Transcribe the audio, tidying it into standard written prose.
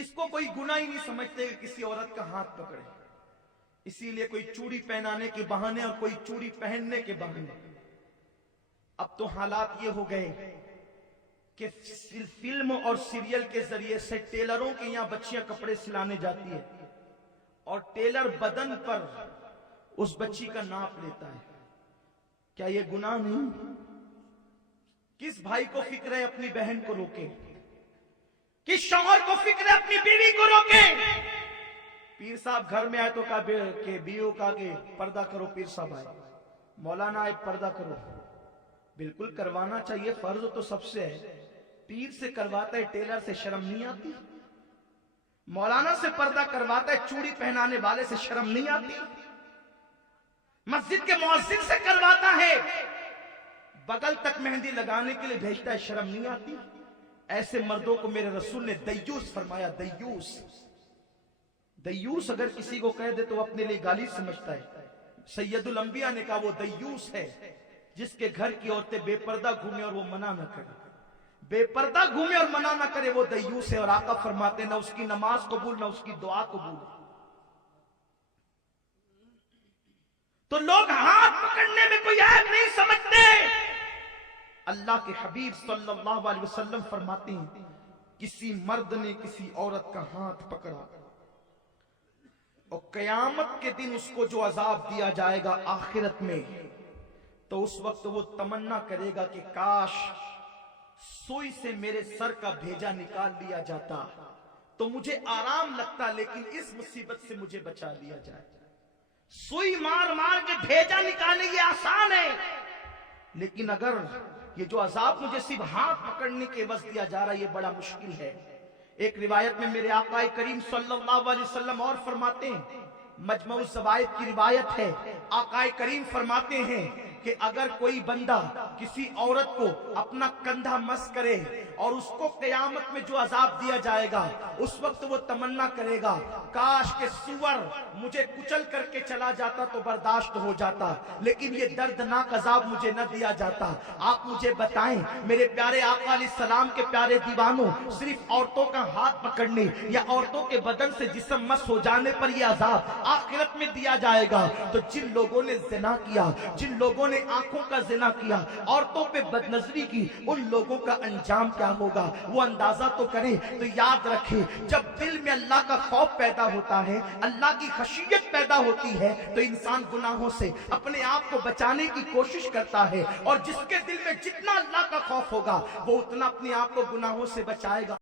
اس کو کوئی گناہ ہی نہیں سمجھتے کہ کسی عورت کا ہاتھ پکڑے، اسی لیے کوئی چوڑی پہنانے کے بہانے اور کوئی چوڑی پہننے کے بہانے۔ اب تو حالات یہ ہو گئے کہ فلم اور سیریل کے ذریعے سے ٹیلروں کے یہاں بچیاں کپڑے سلانے جاتی ہے اور ٹیلر بدن پر اس بچی کا ناپ لیتا ہے۔ کیا یہ گناہ نہیں؟ کس بھائی کو فکر ہے اپنی بہن کو روکے؟ کس شوہر کو فکر ہے اپنی بیوی کو روکے؟ پیر صاحب گھر میں آئے تو کہا کہ بیوی کہا کہ پردہ کرو، پیر صاحب آئے، مولانا آئے پردہ کرو۔ بالکل کروانا چاہیے، فرض تو سب سے ہے، پیر سے کرواتا ہے ٹیلر سے شرم نہیں آتی؟ مولانا سے پردہ کرواتا ہے چوڑی پہنانے والے سے شرم نہیں آتی؟ مسجد کے مؤذن سے کرواتا ہے بغل تک مہندی لگانے کے لیے بھیجتا ہے، شرم نہیں آتی؟ ایسے مردوں کو میرے رسول نے دیوس فرمایا۔ دیوس، دیوس اگر کسی کو کہہ دے تو اپنے لیے گالی سمجھتا ہے۔ سید الانبیاء نے کہا وہ دیوس ہے جس کے گھر کی عورتیں بے پردہ گھومے اور وہ منع نہ کرے، بے پردہ گھومے اور منع نہ کرے، وہ دیوس ہے۔ اور آقا فرماتے نہ اس کی نماز قبول نہ اس کی دعا قبول۔ تو لوگ ہاتھ پکڑنے میں کوئی عیب نہیں سمجھتے۔ اللہ کے حبیب صلی اللہ علیہ وسلم فرماتے ہیں کسی مرد نے کسی عورت کا ہاتھ پکڑا اور قیامت کے دن اس کو جو عذاب دیا جائے گا آخرت میں، تو اس وقت وہ تمنا کرے گا کہ کاش سوئی سے میرے سر کا بھیجا نکال لیا جاتا تو مجھے آرام لگتا، لیکن اس مصیبت سے مجھے بچا لیا جائے۔ سوئی مار مار کے بھیجا نکالے یہ آسان ہے، لیکن اگر یہ جو عذاب مجھے صرف ہاتھ پکڑنے کے عوض دیا جا رہا ہے یہ بڑا مشکل ہے۔ ایک روایت میں میرے آقا کریم صلی اللہ علیہ وسلم اور فرماتے ہیں، مجمع الزوائد کی روایت ہے، آقا کریم فرماتے ہیں کہ اگر کوئی بندہ کسی عورت کو اپنا کندھا مس کرے اور اس کو قیامت میں جو عذاب دیا جائے گا اس وقت وہ تمنا کرے گا کاش کہ سور مجھے کچل کر کے چلا جاتا تو برداشت ہو جاتا، لیکن یہ دردناک عذاب مجھے نہ دیا جاتا۔ آپ مجھے بتائیں میرے پیارے آقا علیہ السلام کے پیارے دیوانوں، صرف عورتوں کا ہاتھ پکڑنے یا عورتوں کے بدن سے جسم مس ہو جانے پر یہ عذاب آخرت میں دیا جائے گا، تو جن لوگوں نے زنا کیا، جن لوگوں نے آنکھوں کا زنا کیا، عورتوں پہ بد نظری کی، ان لوگوں کا انجام کیا ہوگا وہ اندازہ تو کریں۔ تو یاد رکھیں جب دل میں اللہ کا خوف پیدا ہوتا ہے، اللہ کی خشیت پیدا ہوتی ہے، تو انسان گناہوں سے اپنے آپ کو بچانے کی کوشش کرتا ہے، اور جس کے دل میں جتنا اللہ کا خوف ہوگا وہ اتنا اپنے آپ کو گناہوں سے بچائے گا۔